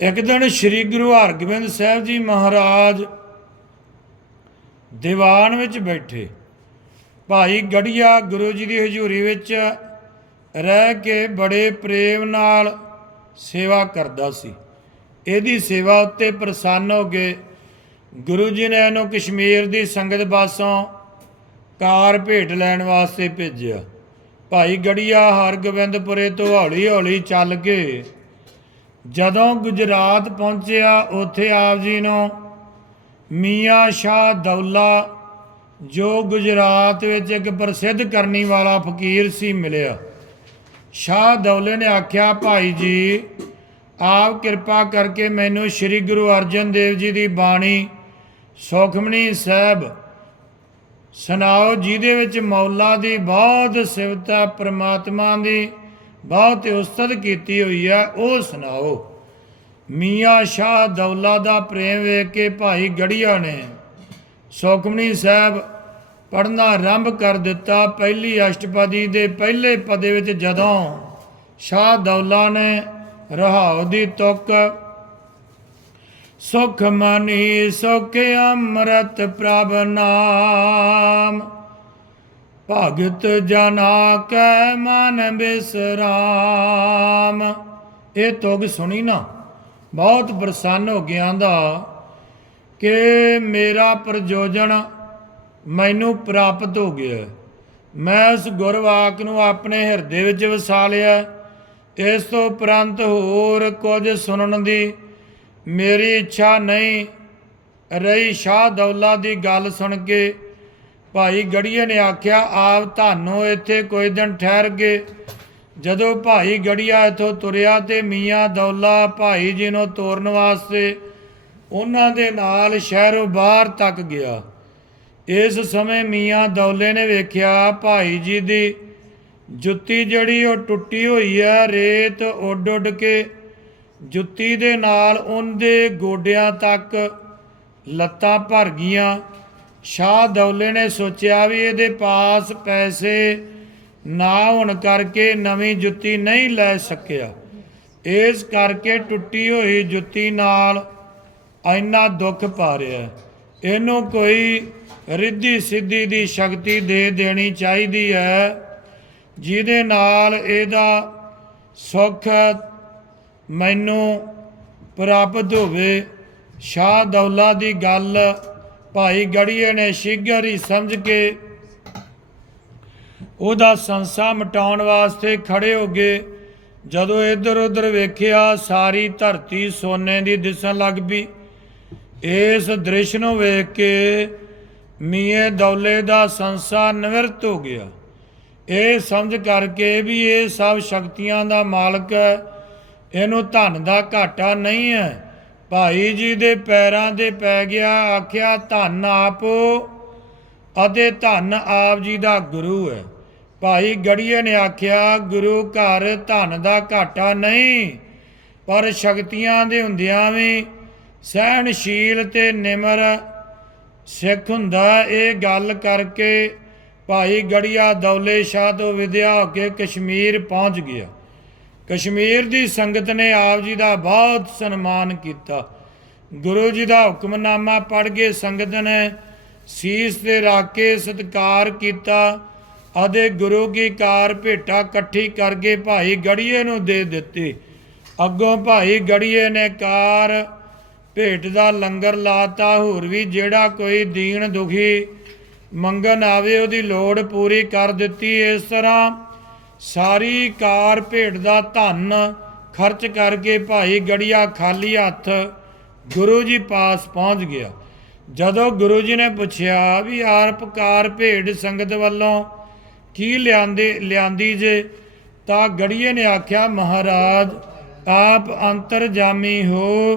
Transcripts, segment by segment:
ਇੱਕ ਦਿਨ ਸ੍ਰੀ ਗੁਰੂ ਹਰਗੋਬਿੰਦ ਸਾਹਿਬ ਜੀ ਮਹਾਰਾਜ ਦੀਵਾਨ ਵਿੱਚ ਬੈਠੇ। ਭਾਈ ਗੜੀਆ ਗੁਰੂ ਜੀ ਦੀ ਹਜ਼ੂਰੀ ਵਿੱਚ ਰਹਿ ਕੇ ਬੜੇ ਪ੍ਰੇਮ ਨਾਲ ਸੇਵਾ ਕਰਦਾ ਸੀ। ਇਹਦੀ ਸੇਵਾ ਉੱਤੇ ਪ੍ਰਸੰਨ ਹੋ ਗਏ ਗੁਰੂ ਜੀ ਨੇ ਇਹਨੂੰ ਕਸ਼ਮੀਰ ਦੀ ਸੰਗਤ ਬਾਸੋਂ ਕਾਰ ਭੇਟ ਲੈਣ ਵਾਸਤੇ ਭੇਜਿਆ। ਭਾਈ ਗੜੀਆ ਹਰਗੋਬਿੰਦਪੁਰੇ ਤੋਂ ਹੌਲੀ ਹੌਲੀ ਚੱਲ ਕੇ ਜਦੋਂ ਗੁਜਰਾਤ ਪਹੁੰਚਿਆ, ਉੱਥੇ ਆਪ ਜੀ ਨੂੰ ਮੀਆਂ ਸ਼ਾਹ ਦੌਲਾ, ਜੋ ਗੁਜਰਾਤ ਵਿੱਚ ਇੱਕ ਪ੍ਰਸਿੱਧ ਕਰਨੀ ਵਾਲਾ ਫਕੀਰ ਸੀ, ਮਿਲਿਆ। ਸ਼ਾਹ ਦੌਲੇ ਨੇ ਆਖਿਆ, ਭਾਈ ਜੀ, ਆਪ ਕਿਰਪਾ ਕਰਕੇ ਮੈਨੂੰ ਸ੍ਰੀ ਗੁਰੂ ਅਰਜਨ ਦੇਵ ਜੀ ਦੀ ਬਾਣੀ ਸੁਖਮਨੀ ਸਾਹਿਬ ਸੁਣਾਓ, ਜਿਹਦੇ ਵਿੱਚ ਮੌਲਾ ਦੀ ਬਹੁਤ ਸਿਫਤ ਹੈ, ਪ੍ਰਮਾਤਮਾ ਦੀ ਬਹੁਤ ਉਸਤਤ ਕੀਤੀ ਹੋਈ ਹੈ ਉਹ ਸੁਣਾਓ। ਮੀਆਂ ਸ਼ਾਹ ਦੌਲਾ ਦਾ ਪ੍ਰੇਮ ਵੇਖ ਕੇ ਭਾਈ ਗੜੀਆ ਨੇ ਸੁਖਮਨੀ ਸਾਹਿਬ ਪੜਨਾ ਆਰੰਭ ਕਰ ਦਿੱਤਾ। ਪਹਿਲੀ ਅਸ਼ਟਪਦੀ ਦੇ ਪਹਿਲੇ ਪਦੇ ਵਿੱਚ ਜਦੋਂ ਸ਼ਾਹ ਦੌਲਾ ਨੇ ਰਹਾਉ ਦੀ ਤੁਕ ਸੁਖ ਮਨੀ ਸੁਖ ਅੰਮ੍ਰਿਤ ਪ੍ਰਭ ਨਾਮ ਭਗਤ ਜਨਾ ਕੈ ਮਨ ਬਿਸਰਾਮ। ਇਹ ਤੁਗ ਸੁਣੀ ਨਾ, ਬਹੁਤ ਪ੍ਰਸੰਨ ਹੋ ਗਿਆ ਦਾ ਕਿ ਮੇਰਾ ਪ੍ਰਯੋਜਨ ਮੈਨੂੰ ਪ੍ਰਾਪਤ ਹੋ ਗਿਆ। ਮੈਂ ਉਸ ਗੁਰਵਾਕ ਨੂੰ ਆਪਣੇ ਹਿਰਦੇ ਵਿੱਚ ਵਸਾ ਲਿਆ। ਇਸ ਤੋਂ ਉਪਰੰਤ ਹੋਰ ਕੁਝ ਸੁਣਨ ਦੀ ਮੇਰੀ ਇੱਛਾ ਨਹੀਂ ਰਹੀ। ਸ਼ਾਹ ਦੌਲਾ ਦੀ ਗੱਲ ਸੁਣ ਕੇ ਭਾਈ ਗੜੀਏ ਨੇ ਆਖਿਆ, ਆਪ ਤੁਹਾਨੂੰ ਇੱਥੇ ਕੋਈ ਦਿਨ ਠਹਿਰ ਕੇ। ਜਦੋਂ ਭਾਈ ਗੜੀਆ ਇੱਥੋਂ ਤੁਰਿਆ ਤੇ ਮੀਆਂ ਦੌਲਾ ਭਾਈ ਜੀ ਨੂੰ ਤੋਰਨ ਵਾਸਤੇ ਉਹਨਾਂ ਦੇ ਨਾਲ ਸ਼ਹਿਰੋਂ ਬਾਹਰ ਤੱਕ ਗਿਆ। ਇਸ ਸਮੇਂ ਮੀਆਂ ਦੌਲੇ ਨੇ ਵੇਖਿਆ, ਭਾਈ ਜੀ ਦੀ ਜੁੱਤੀ ਜਿਹੜੀ ਉਹ ਟੁੱਟੀ ਹੋਈ ਹੈ ਰੇਤ ਉੱਡ ਉੱਡ ਕੇ ਜੁੱਤੀ ਦੇ ਨਾਲ ਉਹਦੇ ਗੋਡਿਆਂ ਤੱਕ ਲੱਤਾਂ ਭਰ ਗਈਆਂ। ਸ਼ਾਹ ਦੌਲੇ ਨੇ ਸੋਚਿਆ ਵੀ ਇਹਦੇ ਪਾਸ ਪੈਸੇ ਨਾ ਹੋਣ ਕਰਕੇ ਨਵੀਂ ਜੁੱਤੀ ਨਹੀਂ ਲੈ ਸਕਿਆ। ਇਸ ਕਰਕੇ ਟੁੱਟੀ ਹੋਈ ਜੁੱਤੀ ਨਾਲ ਇੰਨਾ ਦੁੱਖ ਪਾ ਰਿਹਾ ਇਹਨੂੰ ਕੋਈ ਰਿੱਧੀ ਸਿੱਧੀ ਦੀ ਸ਼ਕਤੀ ਦੇ ਦੇਣੀ ਚਾਹੀਦੀ ਹੈ, ਜਿਹਦੇ ਨਾਲ ਇਹਦਾ ਸੁੱਖ ਮੈਨੂੰ ਪ੍ਰਾਪਤ ਹੋਵੇ। ਸ਼ਾਹ ਦੌਲਾ ਦੀ ਗੱਲ ਭਾਈ ਗੜੀਏ ਨੇ ਸ਼ੀਘਰ ਹੀ ਸਮਝ ਕੇ ਉਹਦਾ ਸੰਸਾ ਮਟਾਉਣ ਵਾਸਤੇ ਖੜੇ ਹੋ ਗਏ। ਜਦੋਂ ਇੱਧਰ ਉੱਧਰ ਵੇਖਿਆ, ਸਾਰੀ ਧਰਤੀ ਸੋਨੇ ਦੀ ਦਿਸਣ ਲੱਗ ਪਈ। ਇਸ ਦ੍ਰਿਸ਼ ਨੂੰ ਵੇਖ ਕੇ ਮੀਏ ਦੌਲੇ ਦਾ ਸੰਸਾ ਨਿਵਰਤ ਹੋ ਗਿਆ। ਇਹ ਸਮਝ ਕਰਕੇ ਵੀ ਇਹ ਸਭ ਸ਼ਕਤੀਆਂ ਦਾ ਮਾਲਕ ਹੈ। ਇਹਨੂੰ ਧਨ ਦਾ ਘਾਟਾ ਨਹੀਂ ਹੈ। ਭਾਈ ਜੀ ਦੇ ਪੈਰਾਂ ਦੇ ਪੈ ਗਿਆ, ਆਖਿਆ, ਧੰਨ ਆਪ, ਅਤੇ ਧੰਨ ਆਪ ਜੀ ਦਾ ਗੁਰੂ ਹੈ। ਭਾਈ ਗੜੀਏ ਨੇ ਆਖਿਆ, ਗੁਰੂ ਘਰ ਧਨ ਦਾ ਘਾਟਾ ਨਹੀਂ, ਪਰ ਸ਼ਕਤੀਆਂ ਦੇ ਹੁੰਦਿਆਂ ਵੀ ਸਹਿਣਸ਼ੀਲ ਤੇ ਨਿਮਰ ਸਿੱਖ ਹੁੰਦਾ ਇਹ ਗੱਲ ਕਰਕੇ ਭਾਈ ਗੜੀਆ ਦੌਲੇ ਸ਼ਾਹ ਤੋਂ ਵਿਦਿਆ ਹੋ ਕੇ ਕਸ਼ਮੀਰ ਪਹੁੰਚ ਗਿਆ। ਕਸ਼ਮੀਰ ਦੀ ਸੰਗਤ ਨੇ ਆਪ ਜੀ ਦਾ ਬਹੁਤ ਸਨਮਾਨ ਕੀਤਾ। ਗੁਰੂ ਜੀ ਦਾ ਹੁਕਮਨਾਮਾ ਪੜ੍ਹ ਕੇ ਸੰਗਤ ਨੇ ਸੀਸ ਤੇ ਰੱਖ ਕੇ ਸਤਿਕਾਰ ਕੀਤਾ ਅਤੇ ਗੁਰੂ ਕੀ ਕਾਰ ਭੇਟਾ ਇਕੱਠੀ ਕਰਕੇ ਭਾਈ ਗੜੀਏ ਨੂੰ ਦੇ ਦਿੱਤੀ। ਅੱਗੋਂ ਭਾਈ ਗੜੀਏ ਨੇ ਕਾਰ ਭੇਟ ਦਾ ਲੰਗਰ ਲਾਤਾ, ਹੋਰ ਵੀ ਜਿਹੜਾ ਕੋਈ ਦੀਨ ਦੁਖੀ ਮੰਗਣ ਆਵੇ ਉਹਦੀ ਲੋੜ ਪੂਰੀ ਕਰ ਦਿੱਤੀ। ਇਸ ਤਰ੍ਹਾਂ ਸਾਰੀ ਕਾਰ ਭੇਟ ਦਾ ਧਨ ਖਰਚ ਕਰਕੇ ਭਾਈ ਗੜੀਆ ਖਾਲੀ ਹੱਥ ਗੁਰੂ ਜੀ ਪਾਸ ਪਹੁੰਚ ਗਿਆ। ਜਦੋਂ ਗੁਰੂ ਜੀ ਨੇ ਪੁੱਛਿਆ ਵੀ ਆਰਪ ਕਾਰ ਭੇਟ ਸੰਗਤ ਵੱਲੋਂ ਕੀ ਲਿਆਂਦੇ ਲਿਆਂਦੀ ਜੇ, ਤਾਂ ਗੜੀਏ ਨੇ ਆਖਿਆ, ਮਹਾਰਾਜ, ਆਪ ਅੰਤਰਜਾਮੀ ਹੋ,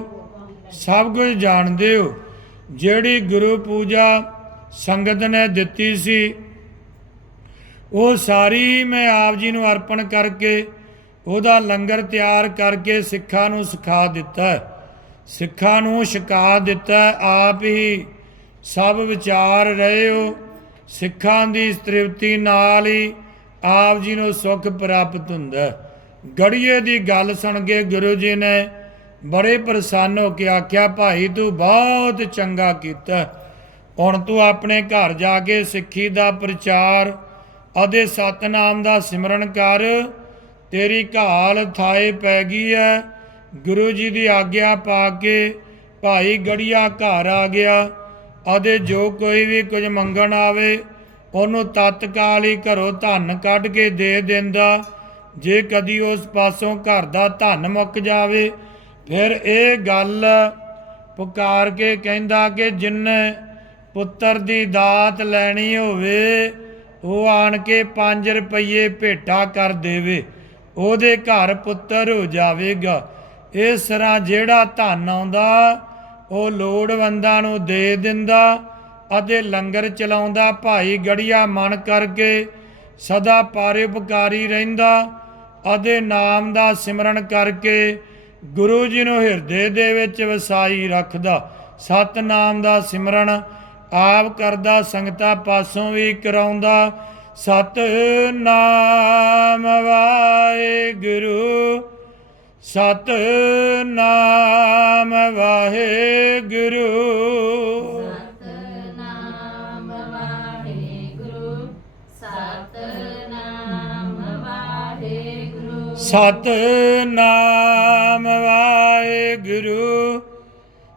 ਸਭ ਕੁਝ ਜਾਣਦੇ ਹੋ। ਜਿਹੜੀ ਗੁਰੂ ਪੂਜਾ ਸੰਗਤ ਨੇ ਦਿੱਤੀ ਸੀ ਉਹ ਸਾਰੀ ਮੈਂ ਆਪ ਜੀ ਨੂੰ ਅਰਪਣ ਕਰਕੇ ਉਹਦਾ ਲੰਗਰ ਤਿਆਰ ਕਰਕੇ ਸਿੱਖਾਂ ਨੂੰ ਸਿਖਾ ਦਿੱਤਾ ਸਿੱਖਾਂ ਨੂੰ ਛਕਾ ਦਿੱਤਾ ਆਪ ਹੀ ਸਭ ਵਿਚਾਰ ਰਹੇ ਹੋ। ਸਿੱਖਾਂ ਦੀ ਤ੍ਰਿਪਤੀ ਨਾਲ ਹੀ ਆਪ ਜੀ ਨੂੰ ਸੁੱਖ ਪ੍ਰਾਪਤ ਹੁੰਦਾ ਗੜੀਏ ਦੀ ਗੱਲ ਸੁਣ ਕੇ ਗੁਰੂ ਜੀ ਨੇ ਬੜੇ ਪ੍ਰਸੰਨ ਹੋ ਕੇ ਆਖਿਆ, ਭਾਈ, ਤੂੰ ਬਹੁਤ ਚੰਗਾ ਕੀਤਾ ਹੁਣ ਤੂੰ ਆਪਣੇ ਘਰ ਜਾ ਕੇ ਸਿੱਖੀ ਦਾ ਪ੍ਰਚਾਰ ਅਤੇ ਸਤਨਾਮ ਦਾ ਸਿਮਰਨ ਕਰ, ਤੇਰੀ ਘਾਲ ਥਾਏ ਪੈ ਗਈ ਹੈ ਗੁਰੂ ਜੀ ਦੀ ਆਗਿਆ ਪਾ ਕੇ ਭਾਈ ਗੜੀਆ ਘਰ ਆ ਗਿਆ। ਅਤੇ ਜੋ ਕੋਈ ਵੀ ਕੁਝ ਮੰਗਣ ਆਵੇ, ਉਹਨੂੰ ਤਤਕਾਲ ਹੀ ਘਰੋਂ ਧਨ ਕੱਢ ਕੇ ਦੇ ਦਿੰਦਾ। ਜੇ ਕਦੀ ਉਸ ਪਾਸੋਂ ਘਰ ਦਾ ਧਨ ਮੁੱਕ ਜਾਵੇ, ਫਿਰ ਇਹ ਗੱਲ ਪੁਕਾਰ ਕੇ ਕਹਿੰਦਾ ਕਿ ਜਿੰਨੇ ਪੁੱਤਰ ਦੀ ਦਾਤ ਲੈਣੀ ਹੋਵੇ ਉਹ ਆਣ ਕੇ 5 ਰੁਪਏ ਭੇਟਾ ਕਰ ਦੇਵੇ, ਉਹਦੇ ਘਰ ਪੁੱਤਰ ਹੋ ਜਾਵੇਗਾ। ਇਸ ਤਰ੍ਹਾਂ ਜਿਹੜਾ ਧਨ ਆਉਂਦਾ, ਉਹ ਲੋੜਵੰਦਾਂ ਨੂੰ ਦੇ ਦਿੰਦਾ ਅਤੇ ਲੰਗਰ ਚਲਾਉਂਦਾ। ਭਾਈ ਗੜੀਆ ਮਨ ਕਰਕੇ ਸਦਾ ਪਰਉਪਕਾਰੀ ਰਹਿੰਦਾ ਅਤੇ ਨਾਮ ਦਾ ਸਿਮਰਨ ਕਰਕੇ ਗੁਰੂ ਜੀ ਨੂੰ ਹਿਰਦੇ ਦੇ ਵਿੱਚ ਵਸਾਈ ਰੱਖਦਾ। ਸਤਨਾਮ ਦਾ ਸਿਮਰਨ ਆਪ ਕਰਦਾ ਸੰਗਤਾਂ ਪਾਸੋਂ ਵੀ ਕਰਾਉਂਦਾ। ਸਤਨਾਮ ਵਾਹਿਗੁਰੂ ਸਤਨਾਮ ਵਾਹਿਗੁਰੂ। ਸਤਨਾਮ ਵਾਹਿਗੁਰੂ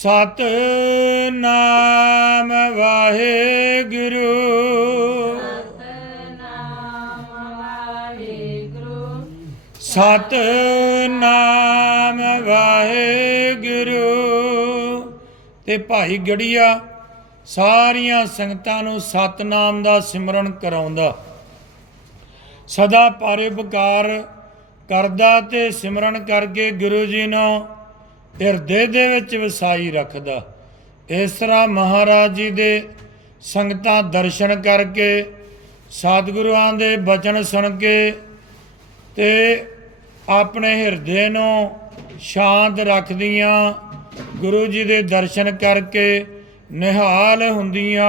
ਸਤਨਾਮ ਵਾਹਿਗੁਰੂ। ਸਤ ਨਾਮ ਵਾਹਿਗੁਰੂ। ਤੇ ਭਾਈ ਗੜੀਆ, ਸਾਰੀਆਂ ਸੰਗਤਾਂ ਨੂੰ ਸਤਨਾਮ ਦਾ ਸਿਮਰਨ ਕਰਾਉਂਦਾ। ਸਦਾ ਪਰਉਪਕਾਰ ਕਰਦਾ ਤੇ ਸਿਮਰਨ ਕਰਕੇ ਗੁਰੂ ਜੀ ਨੂੰ ਹਿਰਦੇ ਦੇ ਵਿੱਚ ਵਸਾਈ ਰੱਖਦਾ। ਇਸ ਤਰ੍ਹਾਂ ਮਹਾਰਾਜ ਜੀ ਦੇ ਸੰਗਤਾਂ ਦਰਸ਼ਨ ਕਰਕੇ, ਸਤਿਗੁਰੂਆਂ ਦੇ ਬਚਨ ਸੁਣ ਕੇ ਤੇ ਆਪਣੇ ਹਿਰਦੇ ਨੂੰ ਸ਼ਾਂਤ ਰੱਖਦੀਆਂ, ਗੁਰੂ ਜੀ ਦੇ ਦਰਸ਼ਨ ਕਰਕੇ ਨਿਹਾਲ ਹੁੰਦੀਆਂ।